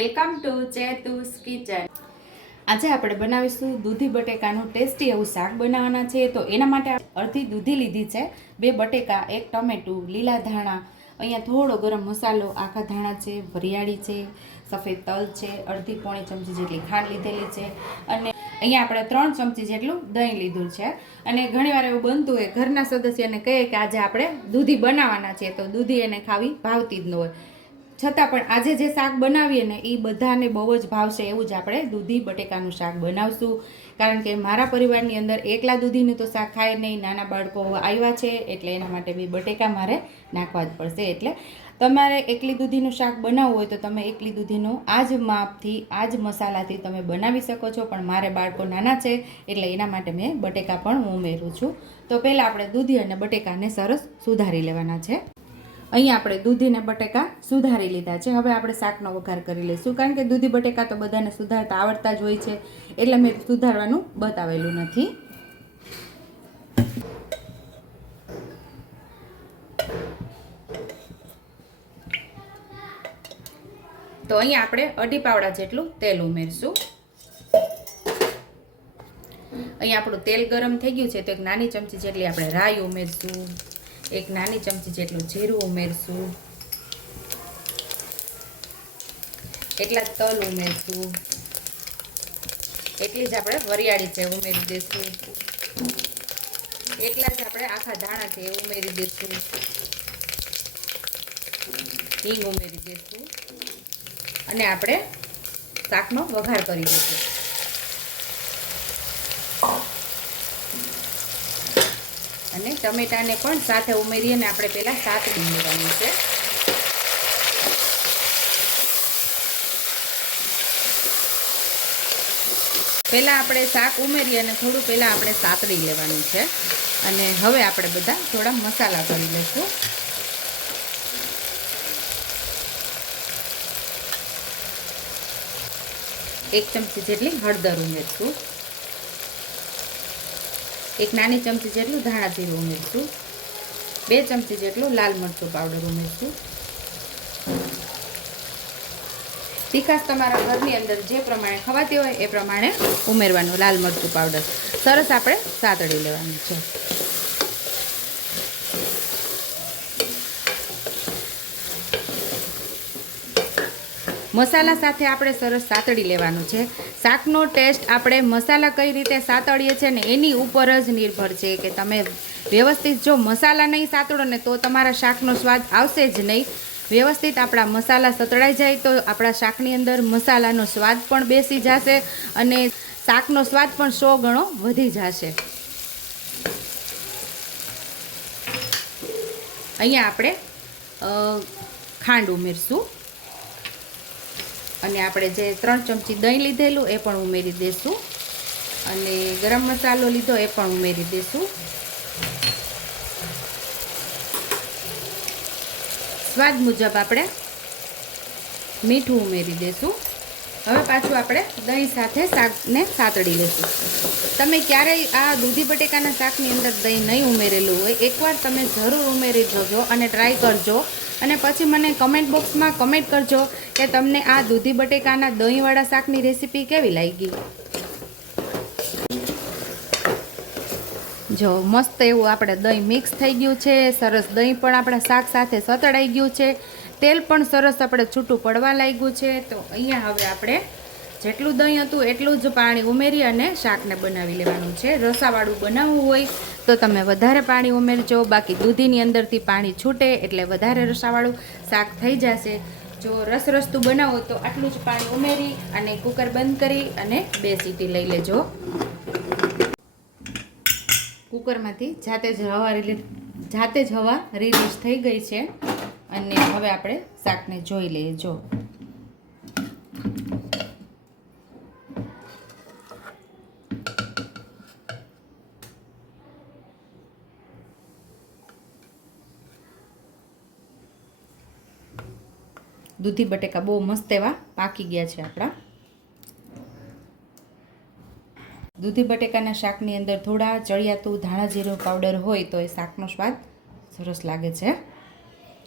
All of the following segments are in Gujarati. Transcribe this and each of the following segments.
Welcome to ચેતુસ kitchen. આજે આપણે બનાવીશું દૂધી બટેકાનું ટેસ્ટી એવું શાક બનાવવાના છે। તો એના માટે અડધી દૂધી લીધી છે, 2 બટેકા, 1 ટમેટું, લીલા ધાણા, અહીંયા થોડો ગરમ મસાલો, આખા ધાણા છે, વરિયાળી છે, સફેદ તલ છે, અડધી પોણી ચમચી જેટલી ખાંડ લીધેલી છે અને અહીંયા આપણે 3 ચમચી જેટલું દહીં લીધું છે। અને ઘણીવાર એવું બનતું હોય ઘરના સદસ્યને કહીએ કે આજે આપણે દૂધી બનાવવાના છે, તો દૂધી એને ખાવી ભાવતી જ ન હોય, છતાં પણ આજે જે શાક બનાવીએ ને એ બધાને બહુ જ ભાવશે એવું જ આપણે દૂધી બટેકાનું શાક બનાવશું। કારણ કે મારા પરિવારની અંદર એકલા દૂધીનું તો શાક ખાય નહીં, નાના બાળકો આવ્યા છે એટલે એના માટે બી બટેકા મારે નાખવા જ પડશે। એટલે તમારે એકલી દૂધીનું શાક બનાવવું હોય તો તમે એકલી દૂધીનું આ જ માપથી, આ જ મસાલાથી તમે બનાવી શકો છો, પણ મારે બાળકો નાના છે એટલે એના માટે મેં બટેકા પણ ઉમેરું છું। તો પહેલાં આપણે દૂધી અને બટેકાને સરસ સુધારી લેવાના છે। અહીંયા આપણે દૂધી અને બટેકા સુધારી લીધા છે। હવે આપણે શાકનો વઘાર કરી લઈશું, કારણ કે દૂધી બટેકા તો બધાને સુધારતા આવડતા જ હોય છે એટલે મેં સુધારવાનું બતાવેલું નથી। તો અહીંયા આપણે 2.5 પાવડા જેટલું તેલ ઉમેરશું। અહીંયા આપણું તેલ ગરમ થઈ ગયું છે તો 1 નાની ચમચી જેટલી આપણે રાઈ ઉમેરશું, 1 નાની ચમચી જેટલું જીરું ઉમેરશું, એટલા જ તલ ઉમેરશું, એટલી જ આપણે વરિયાળી છે ઉમેરી દઈશું, એટલા જ આપણે આખા ધાણા છે એ ઉમેરી દઈશું, હિંગ ઉમેરી દઈશું અને આપણે શાકનો વઘાર કરી દઈશું। અને ટમેટાને પણ સાથે ઉમેરી અને આપણે પહેલાં સાતળી લેવાનું છે। પહેલાં આપણે શાક ઉમેરી અને થોડું પહેલાં આપણે સાતળી લેવાનું છે અને હવે આપણે બધા થોડા મસાલા કરી લઈશું। એક ચમચી જેટલી હળદર ઉમેરશું, 1 નાની ચમચી જેટલું ધાણા જીરું ઉમેરશું, 2 ચમચી જેટલું લાલ મરચું પાવડર ઉમેરશું। તીખાશ તમારા ઘરની અંદર જે પ્રમાણે ખવાતી હોય એ પ્રમાણે ઉમેરવાનું લાલ મરચું પાવડર। સરસ આપણે સાતળી લેવાનું છે। મસાલા સાથે આપણે સરસ સાતળી લેવાનું છે। શાકનો ટેસ્ટ આપણે મસાલા કઈ રીતે સાતળીએ છીએ ને એની ઉપર જ નિર્ભર છે કે તમે વ્યવસ્થિત જો મસાલા નહીં સાતળો ને તો તમારા શાકનો સ્વાદ આવશે જ નહીં। વ્યવસ્થિત આપણા મસાલા સતળાઈ જાય તો આપણા શાકની અંદર મસાલાનો સ્વાદ પણ બેસી જશે અને શાકનો સ્વાદ પણ 100 ગણો વધી જશે। અહીંયા આપણે ખાંડ ઉમેરશું અને આપણે જે 3 ચમચી દહીં લીધેલું એ પણ ઉમેરી દઈશું અને ગરમ મસાલો લીધો એ પણ ઉમેરી દઈશું। સ્વાદ મુજબ આપણે મીઠું ઉમેરી દઈશું। હવે પાછું આપણે દહીં સાથે શાકને સાતળી લઈશું। તમે ક્યારેય આ દૂધી બટેકાના શાકની અંદર દહીં નહીં ઉમેરેલું હોય, એકવાર તમે જરૂર ઉમેરી જોજો અને ટ્રાય કરજો અને પછી મને કમેન્ટ બોક્સમાં કમેન્ટ કરજો કે તમને આ દૂધી બટેકાના દહીંવાળા શાકની રેસીપી કેવી લાગી। જો મસ્ત એવું આપણે દહીં મિક્સ થઈ ગયું છે, સરસ દહીં પણ આપણા શાક સાથે સતળાઈ ગયું છે, તેલ પણ સરસ આપણે છૂટું પડવા લાગ્યું છે। તો અહીંયા હવે આપણે જેટલું દહીં હતું એટલું જ પાણી ઉમેરી અને શાકને બનાવી લેવાનું છે। રસાવાળું બનાવવું હોય તો તમે વધારે પાણી ઉમેરજો, બાકી દૂધીની અંદરથી પાણી છૂટે એટલે વધારે રસાવાળું શાક થઈ જશે। જો રસરસતું બનાવો તો આટલું જ પાણી ઉમેરી અને કુકર બંધ કરી અને 2 સીટી લઈ લેજો। કુકરમાંથી જાતે જ હવા રિલીઝ થઈ ગઈ છે અને હવે આપણે શાકને જોઈ લઈએ। જો દૂધી બટેકા બહુ મસ્ત એવા પાકી ગયા છે આપણા। દૂધી બટેકાના શાકની અંદર થોડા ચડિયાતું ધાણા જીરું પાવડર હોય તો એ શાકનો સ્વાદ સરસ લાગે છે।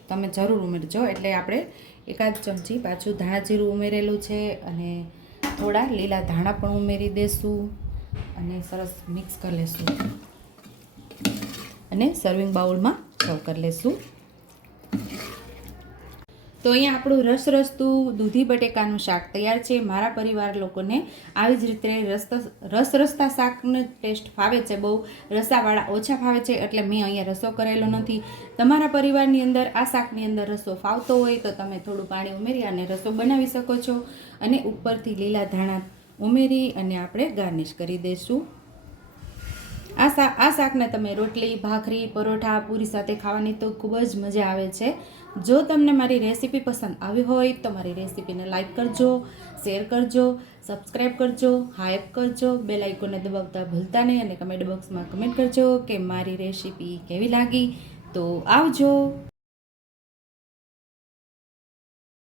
તમે જરૂર ઉમેરજો। એટલે આપણે એકાદ ચમચી પાછું ધાણા જીરું ઉમેરેલું છે અને થોડા લીલા ધાણા પણ ઉમેરી દેશું અને સરસ મિક્સ કરી લેશું અને સર્વિંગ બાઉલમાં સર્વ કરી લેશું. તો અહીંયા આપણું રસરસતું દૂધી બટેકાનું શાક તૈયાર છે. મારા પરિવાર લોકોને આવી જ રીતે રસરસતા શાકનો ટેસ્ટ ફાવે છે, બહુ રસાવાળા ઓછા ફાવે છે, એટલે મેં અહીંયા રસો કરેલો નથી. તમારા પરિવારની અંદર આ શાકની અંદર રસો ફાવતો હોય તો તમે થોડું પાણી ઉમેરી અને રસો બનાવી શકો છો અને ઉપરથી લીલા ધાણા ઉમેરી અને આપણે ગાર્નિશ કરી દઈશું. આ શાકને તમે રોટલી, ભાખરી, પરોઠા, પૂરી સાથે ખાવાની તો ખૂબ જ મજા આવે છે. જો તમને મારી રેસીપી પસંદ આવી હોય તો મારી રેસીપીને લાઈક કરજો, શેર કરજો, સબસ્ક્રાઈબ કરજો, હાઈપ કરજો, બેલ આઇકોનને દબાવતા ભૂલતા નહીં અને કમેન્ટ બોક્સમાં કમેન્ટ કરજો કે મારી રેસીપી કેવી લાગી. તો આવજો.